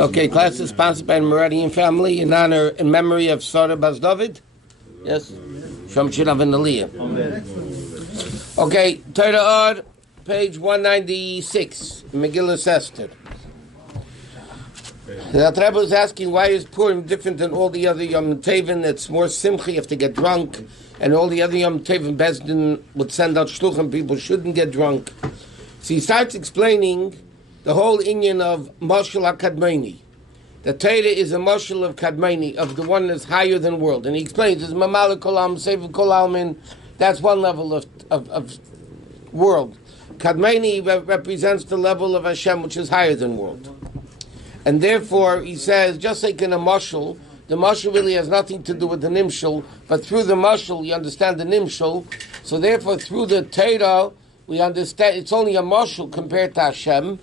Okay, class is sponsored by the Meridian family in honor and memory of Sarah Bas David. Yes? Shom Shirav and Aliyah. Okay, Torah Or Page 196, Megillah Esther. The Rabbi is asking, why is Purim different than all the other Yom Tovim? It's more simcha, you have to get drunk, and all the other Yom Tovim, Bezdin would send out shluchim, people shouldn't get drunk. So he starts explaining the whole inyan of Mashal HaKadmoni. The Torah is a Mashal of Kadmoni, of the one that's higher than world. And he explains, it's Mamala Kol Almin, Sefer Kol Almin, that's one level of world. Kadmoni represents the level of Hashem, which is higher than world. And therefore, he says, just like in a mashal, the mashal really has nothing to do with the nimshal, but through the mashal, you understand the nimshal. So therefore, through the Torah, we understand it's only a mashal compared to Hashem,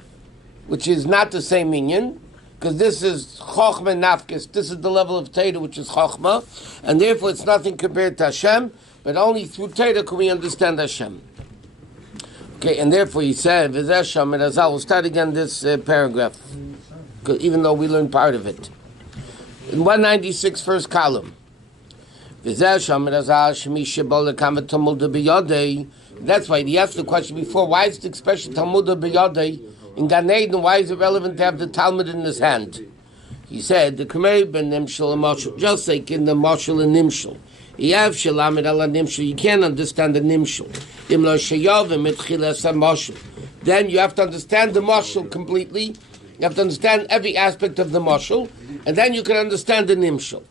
which is not the same minyan, because this is chokhmah nafkis, this is the level of Torah, which is chokhmah, and therefore it's nothing compared to Hashem, but only through Torah can we understand Hashem. Okay, and therefore he said, V'zeh and Azal, we'll start again this paragraph, even though we learned part of it. In 196, first column. That's why he asked the question before, why is the expression Talmud B'yodei in Gan Eden, why is it relevant to have the Talmud in his hand? He said, the K'mei ben Nimshal and Moshel, just like in the Moshel and Nimshal. You can't understand the Nimshal. Then you have to understand the Moshel completely. You have to understand every aspect of the Moshel, and then you can understand the Nimshal.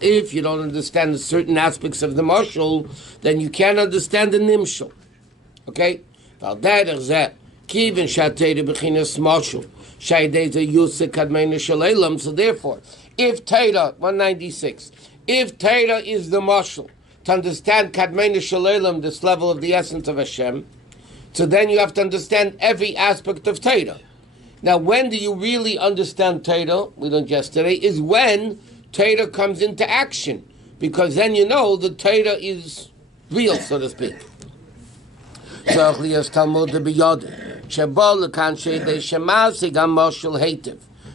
If you don't understand certain aspects of the Moshel, then you can't understand the Nimshal. Okay? So therefore, if Torah, 196, if Torah is the Moshel, to understand Kadmein Shalom, this level of the essence of Hashem, so then you have to understand every aspect of Torah. Now, when do you really understand Torah? We learned yesterday, is when Torah comes into action, because then you know the Torah is real, so to speak.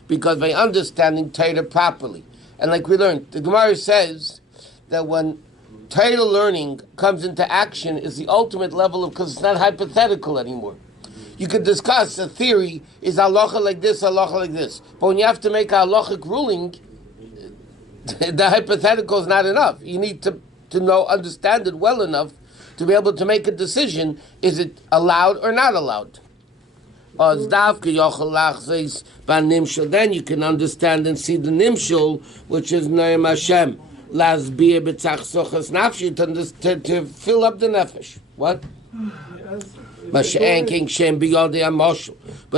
Because by understanding Torah properly, and like we learned, the Gemara says that when Torah learning comes into action, is the ultimate level of, because it's not hypothetical anymore. You could discuss a theory, is halacha like this, halacha like this. But when you have to make a halachic ruling, the hypothetical is not enough. You need to know, understand it well enough to be able to make a decision, is it allowed or not allowed? Then you can understand and see the nimshul, which is Noam Hashem. To fill up the nefesh. What? But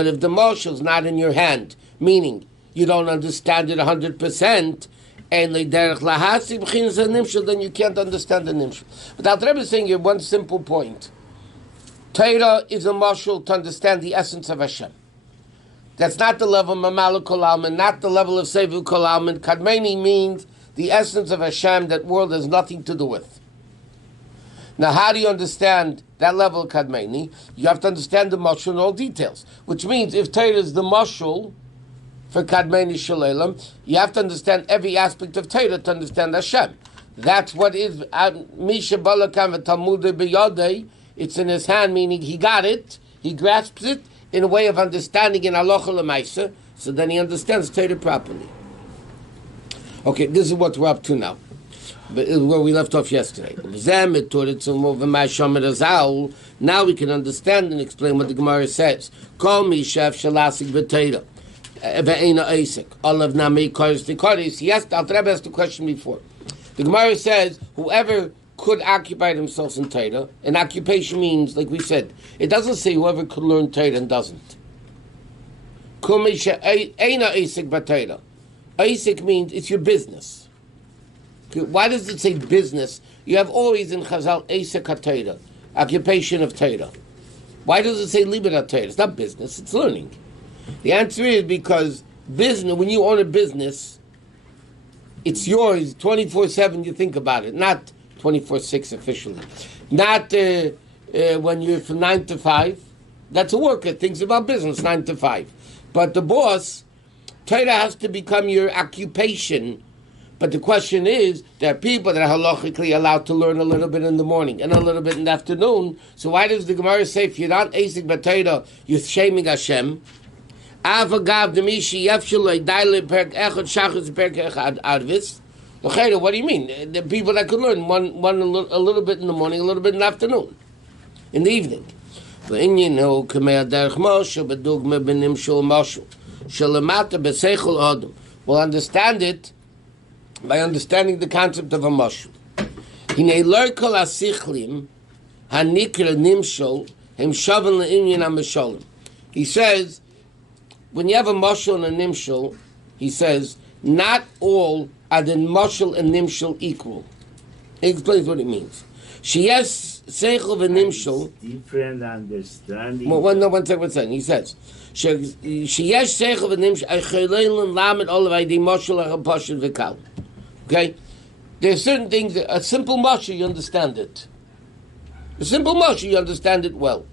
if the moshel is not in your hand, meaning you don't understand it 100%, and then you can't understand the nimshul. But the Rebbe is saying here one simple point. Torah is a moshel to understand the essence of Hashem. That's not the level of Mamala Kol Almin, not the level of Sevu Kol Almin. Kadmeni means the essence of Hashem that world has nothing to do with. Now, how do you understand that level of Kadmeni? You have to understand the mashal in all details. Which means, if Torah is the mashal for Kadmeni Shalom, you have to understand every aspect of Torah to understand Hashem. That's what is Misha Balakam Talmud B'Yodei. It's in his hand, meaning he got it, he grasps it in a way of understanding in halacha l'maisa, so then he understands Torah properly. Okay, this is what we're up to now. Where we left off yesterday. Now we can understand and explain what the Gemara says. Call me chef shalasik b'teira ve'ena asik olav nami koris tikoris. Yes, the Rebbe asked the question before. The Gemara says whoever could occupy themselves in Torah, and occupation means, like we said, it doesn't say whoever could learn Torah and doesn't. Kol mi she'ena asik b'teira. Asik means it's your business. Why does it say business? You have always in Chazal Asik HaTorah, occupation of Torah. Why does it say Libet HaTorah? It's not business, it's learning. The answer is because business, when you own a business, it's yours 24/7, you think about it, not 24/6 officially. Not when you're from 9 to 5, That's a worker, thinks about business, 9 to 5. But the boss, Torah has to become your occupation. But the question is, there are people that are halachically allowed to learn a little bit in the morning and a little bit in the afternoon. So why does the Gemara say, if you're not asik b'Torah, you're shaming Hashem? Avagav demishi yefshaloi daile perk echad shachas perk echad arvis. What do you mean? The people that could learn one a little bit in the morning, a little bit in the afternoon, in the evening. We'll understand it by understanding the concept of a mashal. He says, when you have a mashal and a nimshal, he says, not all are the mashal and nimshal equal. He explains what it means. Sheyesh seichel v'nimshal. Different understanding. One second. He says, sheyesh seichel v'nimshal aychelein lamed olav aydi mashal achapashel v'kal. Okay, there are certain things. A simple mashal, you understand it. A simple mashal, you understand it well.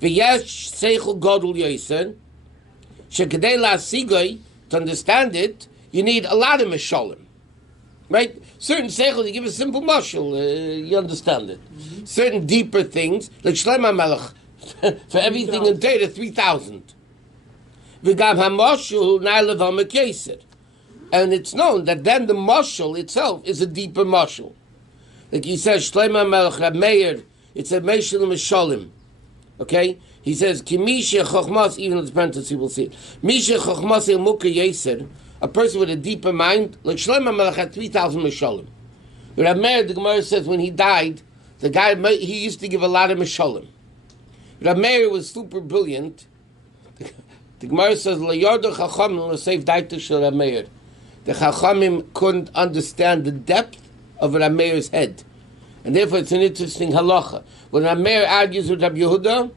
V'yesh seichel gadol yoser. Shekadei la'sigoi, to understand it, you need a lot of mishalim. Right? Certain seichel, you give a simple mashal, you understand it. Mm-hmm. Certain deeper things, like Shlomo Melech, for everything in Torah, 3,000. V'gam ha-mashal na'lev ha-mekesed. And it's known that then the mashal itself is a deeper mashal. Like he says, Shlomo Melech, Rab Meir, it's a meshal mishalim. Okay? He says, Ki misha chochmas, even in the parenthesis we'll see it. Misha chochmas el mukha yeser, a person with a deeper mind, like Shlomo Melech had 3,000 mishalim. Rab Meir, the Gemara says, when he died, the guy, he used to give a lot of mishalim. Rab Meir was super brilliant. The Gemara says, La yardo chachamim l'seif daita shel Rab Meir. The chachamim couldn't understand the depth of Rab Meir's head. And therefore it's an interesting halacha. When Rab Meir argues with Rabbi Yehuda,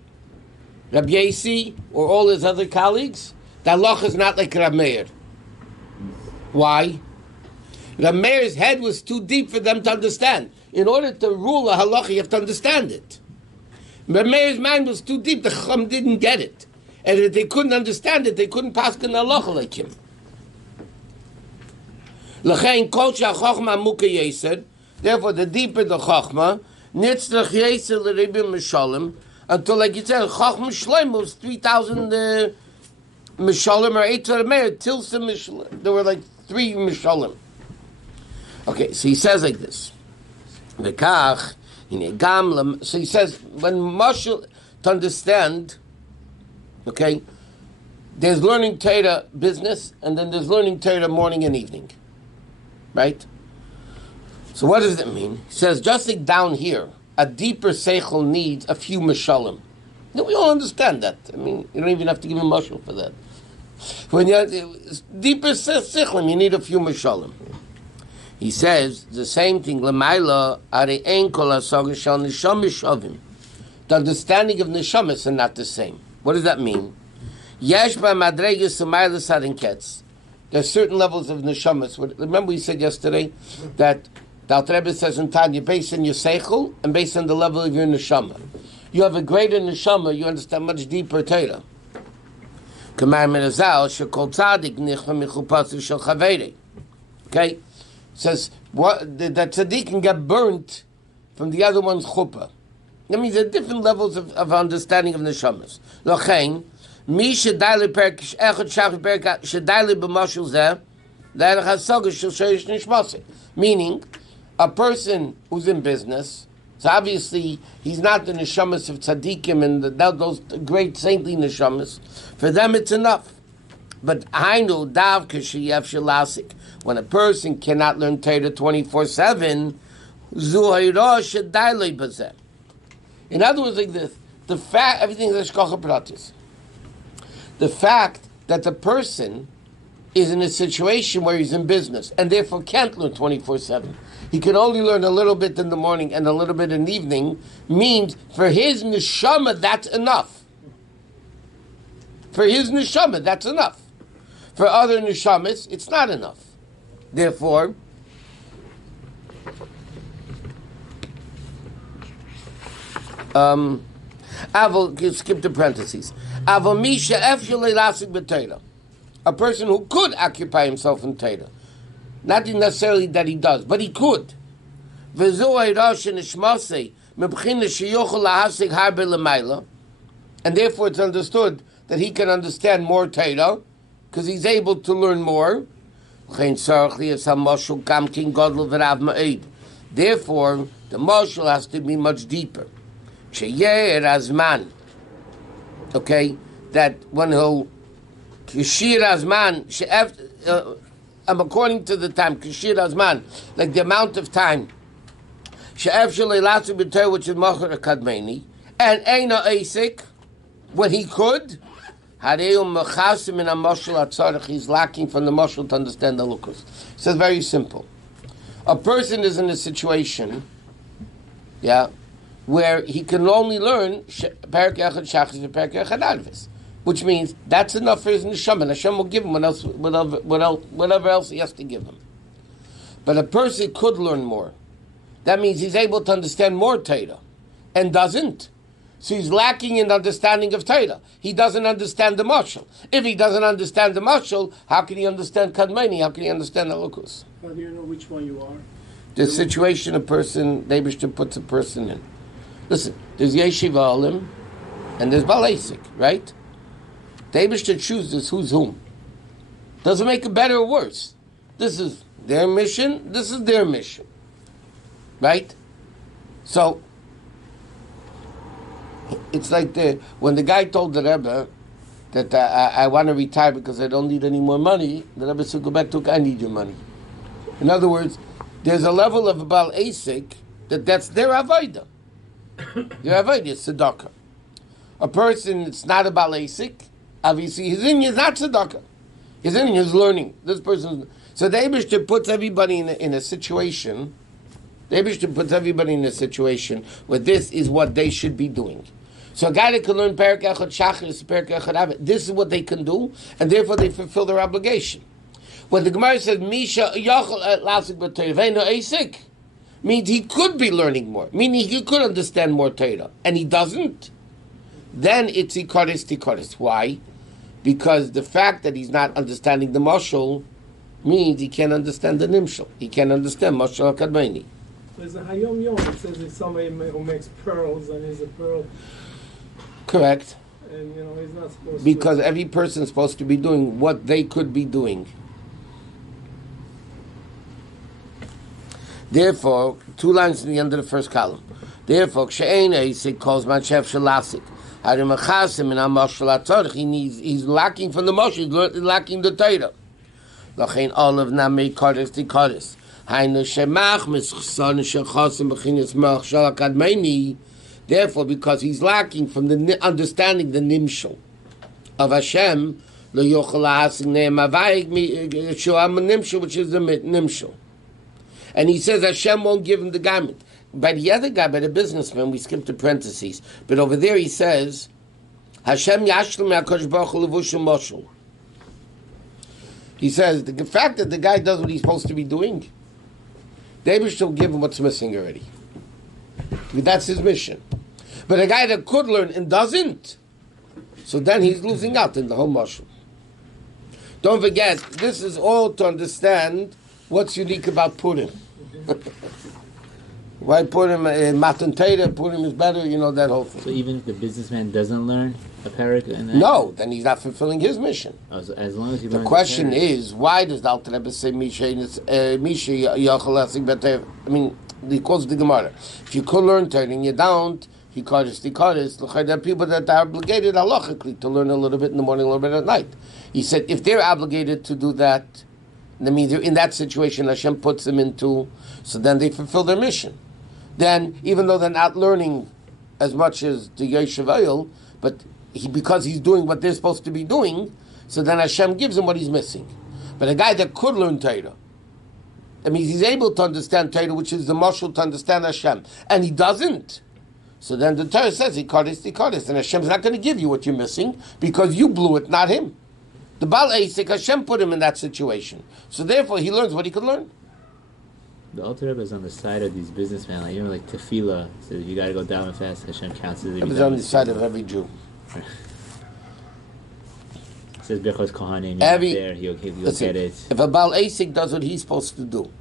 Rabbi Yasi, or all his other colleagues, the halacha is not like Rab Meir. Why? Rab Meir's head was too deep for them to understand. In order to rule a halacha, you have to understand it. Rab Meir's mind was too deep, the chacham didn't get it. And if they couldn't understand it, they couldn't pass the halacha like him. Therefore, the deeper the chachma, nitzrach yeser l'ribim mishalim, until, like you said, chachma shleim was 3,000 mishalim or 8 Meir, tilsa mishalim. There were like 3 mishalim. Okay, so he says like this. So he says, when mashal, to understand, okay, there's learning Torah business, and then there's learning Torah morning and evening. Right? So what does it mean? He says, just like down here, a deeper seichel needs a few mishalim. Now, we all understand that. I mean, you don't even have to give a mashal for that. When you have deeper seichel, you need a few mishalim. He says the same thing. L'mayla are ein kol hasaga shel neshamis shavim. The understanding of neshamis are not the same. What does that mean? Yesh ba madreges l'mayla sarin ketz. There's certain levels of neshamas. Remember we said yesterday that the Alter Rebbe says in Tanya, based on your seichel and based on the level of your neshama. You have a greater neshama, you understand much deeper Torah. Okay? Says that tzaddik can get burnt from the other one's chuppah. That means there are different levels of understanding of neshamas. L'chein, mi shedai perk echad shach perk shedai b'mashul zeh le'erach hasaga shel sheish nishmase. Meaning, a person who's in business, so obviously he's not the neshamas of tzaddikim and those great saintly neshamas. For them, it's enough. But hainu dav kashiyev shelasik. When a person cannot learn Torah 24/7, zuhayra shedai lebazeh. In other words, like this, the fact everything is hashgacha pratis. The fact that the person is in a situation where he's in business and therefore can't learn 24/7. He can only learn a little bit in the morning and a little bit in the evening, means for his neshama, that's enough. For his neshama, that's enough. For other neshamas, it's not enough. Therefore, Skip the parentheses. A person who could occupy himself in Torah. Not necessarily that he does, but he could. And therefore it's understood that he can understand more Torah because he's able to learn more. Therefore, the mashal has to be much deeper. Okay, that when he'll kishir azman, according to the time, kishir azman, like the amount of time, which is machar kadmeni, and eina asik, when he could, he's lacking from the mashal to understand the lukus. So it's very simple. A person is in a situation, where he can only learn Perek Echad Shachris and Perek Echad Arvis, which means that's enough for his neshama, and Hashem will give him whatever else he has to give him. But a person could learn more. That means he's able to understand more Torah, and doesn't. So he's lacking in understanding of Torah. He doesn't understand the mashal. If he doesn't understand the mashal, how can he understand Kadmeni? How can he understand the Lukus? How do you know which one you are? The situation a person, the Eibishter puts a person in. Listen, there's Yeshiva Olim, and there's Balaisik, right? The Eibishter chooses who's whom. Doesn't make it better or worse. This is their mission, this is their mission. Right? So, it's like when the guy told the Rebbe that I want to retire because I don't need any more money, the Rebbe said, go back to I need your money. In other words, there's a level of Baal Asik that's their Avodah. Their Avodah is tzedakah. A person that's not a Baal Asik, obviously his inyan is not tzedakah. His inyan is learning. This person. So the Eibishter puts everybody in a situation. The Eibishter puts everybody in a situation where this is what they should be doing. So a guy that can learn Perek Echad Shachris, Perek Echad Aved, this is what they can do, and therefore they fulfill their obligation. When the Gemara says Misha Yachol Lasik B'Torah Asik, means he could be learning more, meaning he could understand more Torah, and he doesn't. Then it's Tikoris. Why? Because the fact that he's not understanding the mashal means he can't understand the nimshal. He can't understand mashal kadmeni. There's a Hayom Yom. It says it's somebody who makes pearls and he's a pearl. Correct. And he's not supposed because every person is supposed to be doing what they could be doing. Therefore, 2 lines in the end of the first column. Therefore, Kshe'en Eisik calls Manchef Shalasik. He's lacking from the motion, he's lacking the Torah. Lachein Olav Namei Kodesh Tikodesh. Therefore, because he's lacking from the understanding the nimshal of Hashem, which is the nimshal. And he says Hashem won't give him the garment. By the other guy, by the businessman, we skipped the parentheses. But over there he says, Hashem yashlim HaKadosh Baruch Hu levushim moshul. He says, the fact that the guy does what he's supposed to be doing, David will give him what's missing already. That's his mission. But a guy that could learn and doesn't, so then he's losing out in the whole moshul. Don't forget, this is all to understand what's unique about Purim. Why Purim, Matan Torah, Purim is better, that whole thing. So even if the businessman doesn't learn a parak? No, then he's not fulfilling his mission. Oh, so as long as he the question is, why does the Alter Rebbe say Misha Yachal Asik B'Torah? I mean, he calls the Gemara. If you could learn Torah and you don't, he calls the Kodesh. There are people that are obligated halachically to learn a little bit in the morning, a little bit at night. He said, if they're obligated to do that, that means in that situation Hashem puts them into, so then they fulfill their mission. Then, even though they're not learning as much as the Yeshiva, but because he's doing what they're supposed to be doing, so then Hashem gives him what he's missing. But a guy that could learn Torah, that means he's able to understand Torah, which is the mashal to understand Hashem, and he doesn't. So then the Torah says, he kodesh, and Hashem's not going to give you what you're missing, because you blew it, not him. The Baal Eisik, Hashem put him in that situation. So therefore, he learns what he could learn. The Alter Rebbe is on the side of these businessmen, like even like tefillah. So if you got to go down and fast, Hashem counts as if It you was on the side of every Jew. It says Bechos Kohanim. Every- There, he'll Listen, get it. if a Baal Asik does what he's supposed to do,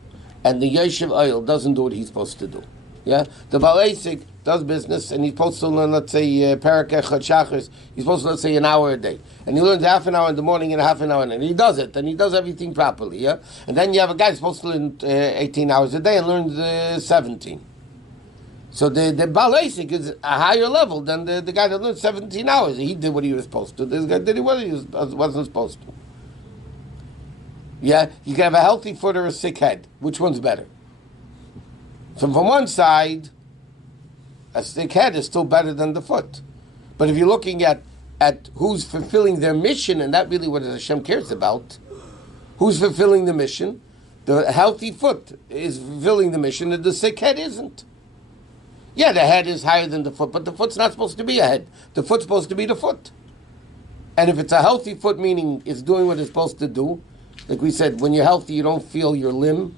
and the Yosef oil doesn't do what he's supposed to do, yeah, the Baal Asik does business, and he's supposed to learn, let's say, Parak Echad Shachris, he's supposed to, let's say, an hour a day. And he learns half an hour in the morning and half an hour at night. And he does it, and he does everything properly, yeah? And then you have a guy who's supposed to learn 18 hours a day and learns 17. So the Baal Asik is a higher level than the guy that learned 17 hours. He did what he was supposed to. This guy did what he wasn't supposed to. Yeah? You can have a healthy foot or a sick head. Which one's better? So from one side, a sick head is still better than the foot. But if you're looking at who's fulfilling their mission, and that really what Hashem cares about, who's fulfilling the mission, the healthy foot is fulfilling the mission, and the sick head isn't. Yeah, the head is higher than the foot, but the foot's not supposed to be a head. The foot's supposed to be the foot. And if it's a healthy foot, meaning it's doing what it's supposed to do, like we said, when you're healthy, you don't feel your limb.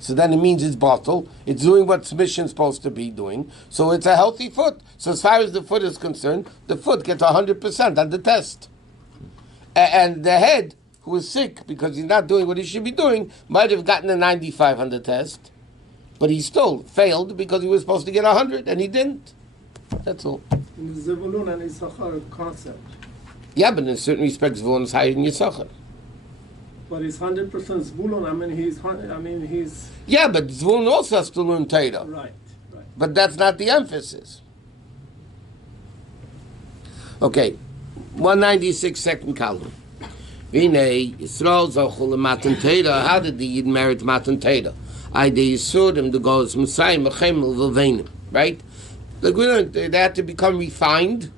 So then it means it's bottle. It's doing what its mission's supposed to be doing. So it's a healthy foot. So as far as the foot is concerned, the foot gets 100% on the test. And the head, who is sick because he's not doing what he should be doing, might have gotten a 95 on the test. But he still failed because he was supposed to get 100 and he didn't. That's all. In the Zevulun and Issachar concept. Yeah, but in certain respects, Zvulun is higher than Yisachar. But he's 100% Zvulun. He's Yeah, but Zvulun also has to learn Torah. right. But that's not the emphasis. Okay, 196 second column. V'nei Yisrael zochul matan Torah. How did the Yid merit matan Torah? I the Yisurim the goes Messiah Mechemel V'veinim. Right? Like we learned, they had to become refined,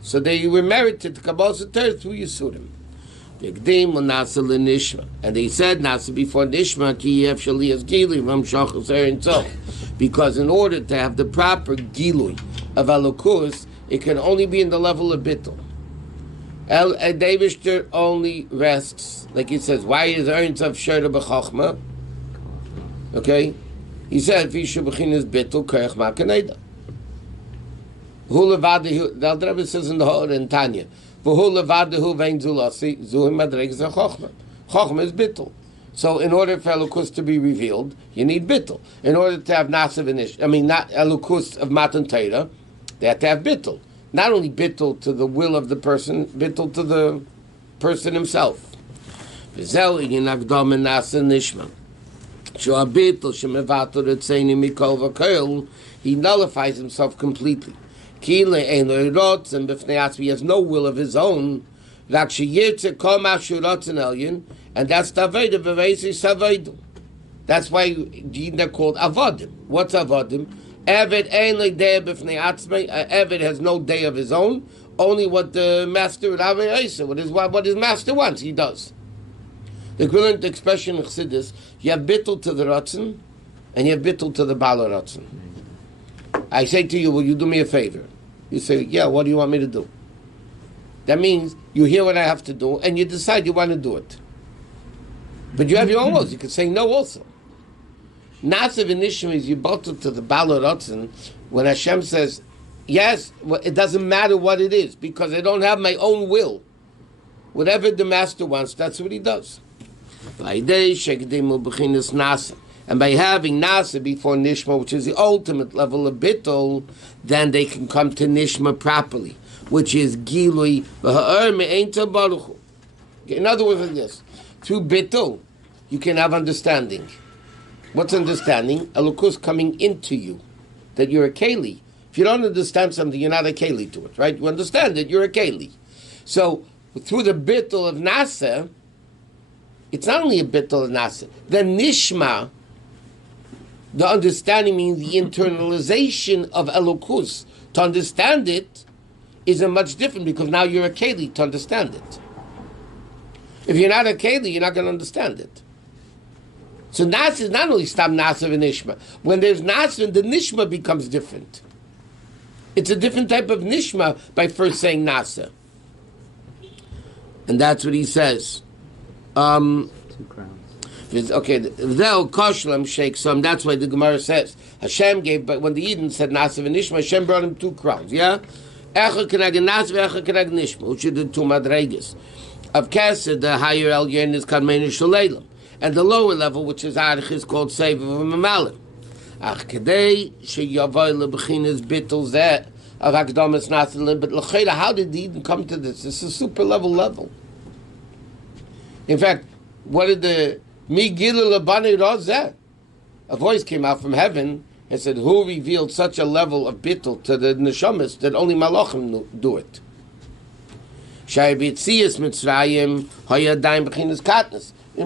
so they were merited to Kabbalistic Torah through Yisurim. V'gdim l'nasa l'nishma, and they said nasa before nishma ki yef shaliyas gilui ram shachos erin tov, because in order to have the proper gilui of Elokus, it can only be in the level of bittul. El Davishter only rests, like he says. Why is erin tov shera b'chachma? Okay, he said vishu b'chinas bittul kerech makaneda. Hu levadahu. The Alter Rebbe says in the Hor in Tanya. Chachma is bittul. So in order for Elokus to be revealed, you need bittul. In order to have Nasav not Elokus of Matan Torah, they have to have bittul. Not only bittul to the will of the person, bittul to the person himself. He nullifies himself completely. He has no will of his own, and that's the Veda. That's why they're called Avodim. What's Avodim? Eved has no day of his own, only what the master what his master wants, he does. The equivalent expression of Chassidus, you have bittul to the Ratzon, and you have bittul to the Bala Ratzon. I say to you, will you do me a favor? You say, yeah, what do you want me to do? That means you hear what I have to do, and you decide you want to do it. But you have your own wills. You can say no also. Nasav initially is you bottle to the Bala Ratzon when Hashem says, yes, it doesn't matter what it is, because I don't have my own will. Whatever the master wants, that's what he does. And by having Nasa before Nishma, which is the ultimate level of Bittul, then they can come to Nishma properly, which is Gilui. In other words, like this, through Bittul, you can have understanding. What's understanding? Elokus coming into you, that you're a Keli. If you don't understand something, you're not a Keli to it, right? You understand it, you're a Keli. So, through the Bittul of Nasa, it's not only a Bittul of Nasa. The Nishma, the understanding means the internalization of Elokus. To understand it is a much different, because now you're a Keli to understand it. If you're not a Keli, you're not going to understand it. So Nasa is not only Stam Nasa and Nishma. When there's Nasa, the Nishma becomes different. It's a different type of Nishma by first saying Nasa. And that's what he says. 2 crowns. Okay, they'll koshlam shake some. That's why the Gemara says Hashem gave. But when the Eden said Nasav and Nishma, Hashem brought him 2 crowns. Yeah, Echa kenag Nasav, Echa kenag Nishma, which is the 2 madregas. Of Kesed, the higher Elyon is Kadmein Shalelim, and the lower level, which is Arich, is called Save of Maamarim. Ach kedei sheyavoy lebechinas bittul zeh of Akdamas Nasav, but l'chayda, how did the Eden come to this? This is super level. In fact, what did the a voice came out from heaven and said, who revealed such a level of bittul to the neshamas that only malachim do it? In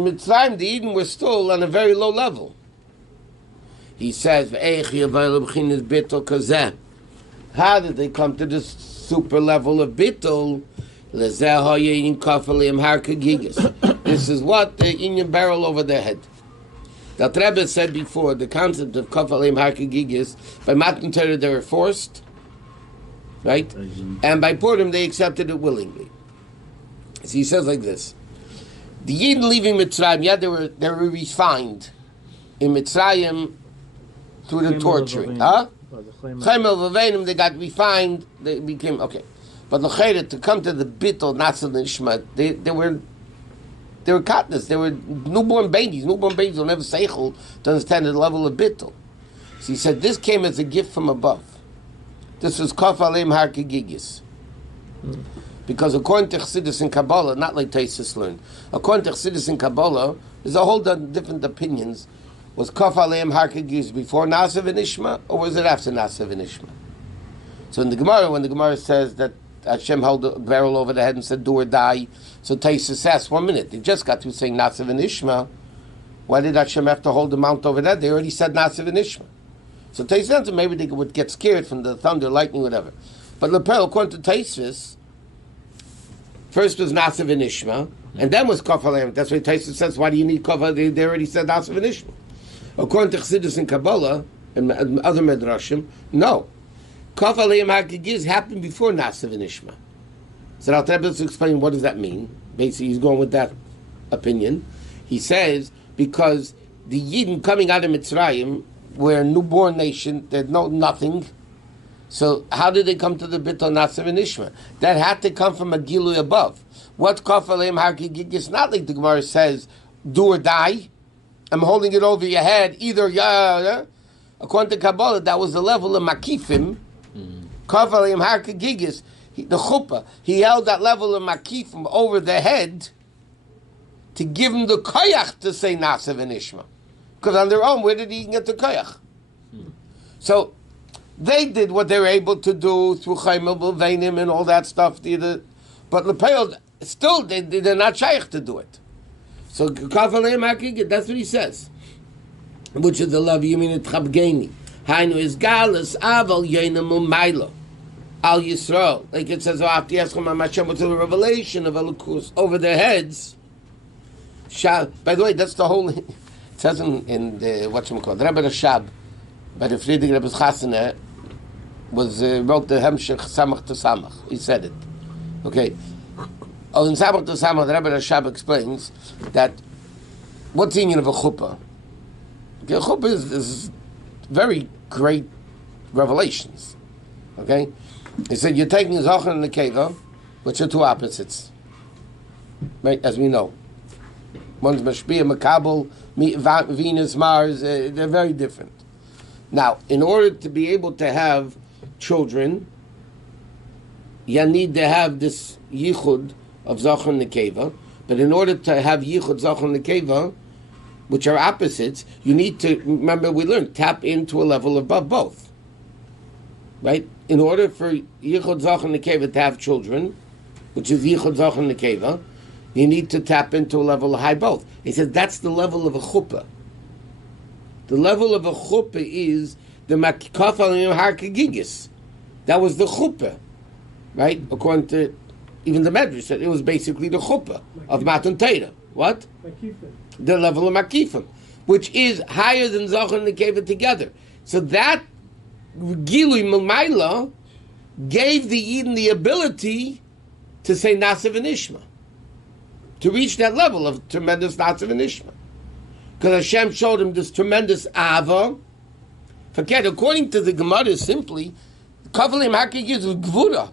Mitzrayim, the Eden were still on a very low level. He says, how did they come to this super level of bittul? This is what the Inyan barrel over their head. The Rebbe said before, the concept of Kafalim Harkagigis, by Matan Torah they were forced, right? And by Purim they accepted it willingly. So he says like this: the Yidden leaving Mitzrayim, yeah, they were refined in Mitzrayim through the torturing. They got refined, they became okay. But l'chayda, to come to the bittul Nasav Nishma, they were katnas. They were newborn babies. Newborn babies will never seichel to understand the level of bittul. So he said this came as a gift from above. This was kaf aleim har kegigis. Because according to Chassidus and Kabbalah, not like Taisus learned, according to Chassidus and Kabbalah, there's a whole different opinions. Was kaf aleim har kegigis before Nasav and Nishma, or was it after Nasav and Nishma? So in the Gemara, when the Gemara says that Hashem held the barrel over the head and said, do or die. So Taisus asked, 1 minute, they just got to saying Nasav and Ishma. Why did Hashem have to hold the mount over there? They already said Nasav and Ishma. So Taisus answered, maybe they would get scared from the thunder, lightning, whatever. But Lepel, according to Taisus, first was Nasav and Ishma, and then was Kafalem. That's why Taisus says, why do you need Kafal? They already said Nasav and Ishma. According to Chassidus and Kabbalah, and other Medrashim, no. Kaf Aleim HaGigiz happened before Nasav and Ishma. So I'll try to explain what does that mean. Basically, he's going with that opinion. He says, because the Yidden coming out of Mitzrayim were a newborn nation, they know nothing. So how did they come to the Bittul Nasav and Ishma? That had to come from a Gilui above. What Kaf Aleim HaGigiz? Not like the Gemara says, do or die. I'm holding it over your head, either According to Kabbalah, that was the level of Makifim. Kavalim Harkagigis, the chuppah, he held that level of makifim over the head to give him the koyach to say Nasav and Ishma. Because on their own, where did he get the koyach? So they did what they were able to do through Chaimel Veinim and all that stuff. But Lepel, still, they're not shaykh to do it. So Kavalim Harkagigis, that's what he says. Which is the love Yemin Chabgeni. Hainu is galus aval yenim umaylo al Yisrael. Like it says, after Yeschem Hashem to the revelation of Elokus over their heads. By the way, that's the whole. It says in the the Rebbe Rashab, by the Friedrich Rebbe Chassaner, was wrote the Hemshech Samach to Samach. He said it. Okay. In Samach to Samach, the Rebbe Rashab explains that what's the meaning of a chuppah? Okay, a chuppah is very great revelations. Okay? He said you're taking Zalman and the Nekeva, which are 2 opposites. Right? As we know. One's Mashpia, Makabel, Venus, Mars, they're very different. Now, in order to be able to have children, you need to have this yichud of Zalman and Nekeva, but in order to have yichud Zalman and Nekeva, which are opposites, you need to, remember we learned, tap into a level above both. Right? In order for Yichud Zalman Nekeva to have children, which is Yichud Zalman Nekeva, you need to tap into a level of high both. He said that's the level of a chuppah. The level of a chuppah is the Makikaf Alim Harkagigis. That was the chuppah. Right? According to even the Medrash said it was basically the chuppah of Matan Torah. What? Makifim. The level of Makifim, which is higher than Zalman and Nekeva together. So that Gilui Milmaila gave the Eden the ability to say Nasav and Ishma, to reach that level of tremendous Nasav and Ishma. Because Hashem showed him this tremendous ava. Forget, according to the Gemara, simply, Kavalim Hakik is Gvura.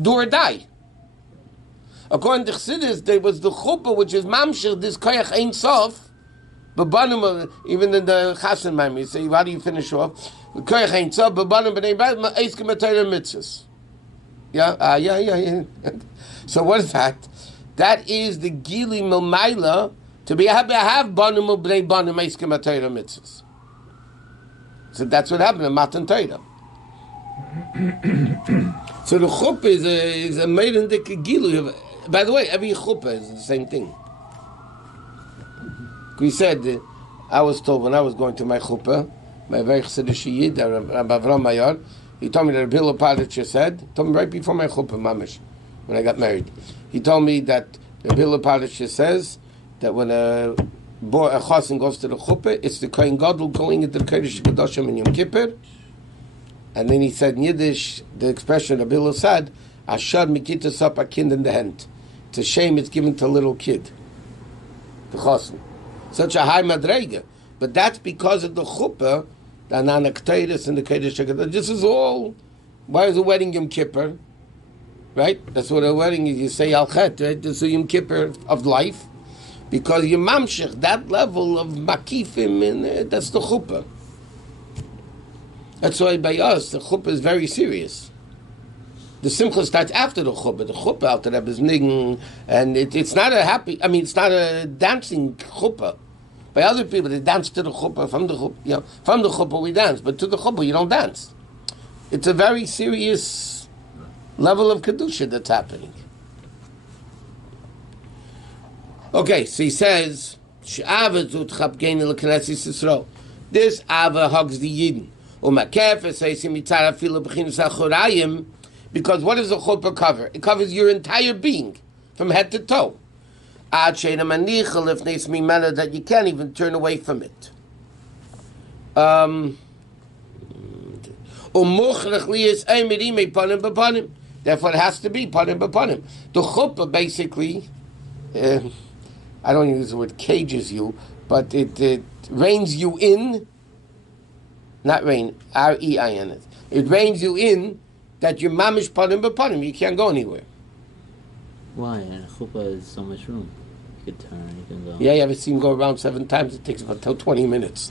Do or die. According to Chassidus, there was the chuppah, which is mamshir, this koyach ein sof, but even in the Chasen Maamarim, you say, how do you finish off? Koyach ein sof, but banim b'nei b'nei eiskim atayra mitzvahs. Yeah. So what is that? That is the gili milmaila to be have banim b'nei banim eiskim atayra mitzvahs. So that's what happened in Matan Torah. So the chuppah is a maiden dik gilu. By the way, every chuppah is the same thing. We said, I was told when I was going to my chuppah, my very chassidish yid, Rabbi Avram Mayar, he told me that Rabbi Paritcher said, told me right before my chuppah, mamish, when I got married. He told me that Rabbi Paritcher says that when a chassan goes to the chuppah, it's the Kohen Gadol going into the Kodesh Kodashim in Yom Kippur. And then he said in Yiddish, the expression Rabbi Hillel said, Ashad mikitas up a kind in the hand. It's a shame it's given to a little kid. The chassan. Such a high madrega. But that's because of the chuppah, the ananakteris and the Kodesh HaKadosh. This is all. Why is a wedding Yom Kippur? Right? That's what a wedding is. You say Al-Chet, right? This is Yom Kippur of life. Because you mamshech, that level of makifim, and that's the chuppah. That's why by us, the chuppah is very serious. The simcha starts after the chuppah. The chuppah after that is nigging, and it's not a happy, it's not a dancing chuppah. By other people, they dance to the chuppah, from the chuppah, from the chuppah we dance, but to the chuppah you don't dance. It's a very serious level of kedusha that's happening. Okay, so he says, this Ava hugs the Yidden. Because what does the chuppah cover? It covers your entire being, from head to toe. That you can't even turn away from it. Therefore it has to be panim b'panim. The chuppah basically, I don't use the word cages you, but it reins you in, not rein, R-E-I-N. It reins you in that you're mamish panim b'panim. You can't go anywhere. Why? In a chuppah is so much room. You can turn, you can go. Yeah, you ever seen him go around 7 times? It takes about 20 minutes.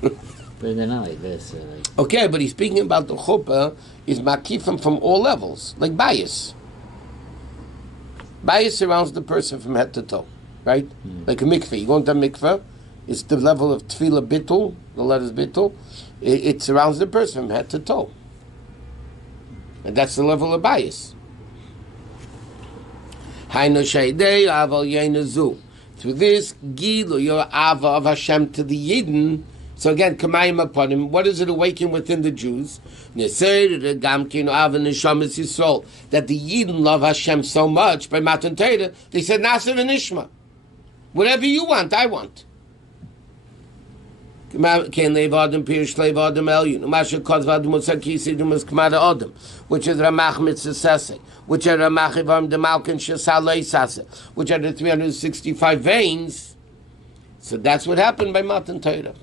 But they're not like this. Like... Okay, but he's speaking about the chuppah is makifim from all levels, like bias. Bias surrounds the person from head to toe, right? Like a mikveh. You go into a mikveh, it's the level of tefillah bittul, the letters bittul. It surrounds the person from head to toe. And that's the level of bias. Through this, gilu, your ava of Hashem to the Yidden. So again, kamayim upon him. What does it awaken within the Jews? That the Yidden love Hashem so much by Matan Torah, they said, Nasir and Ishma. Whatever you want, I want. Which are Ramach mitzvah, which are Ramach ivam de Malkin Shesal Sase, which are the 365 veins. So that's what happened by Matan Torah.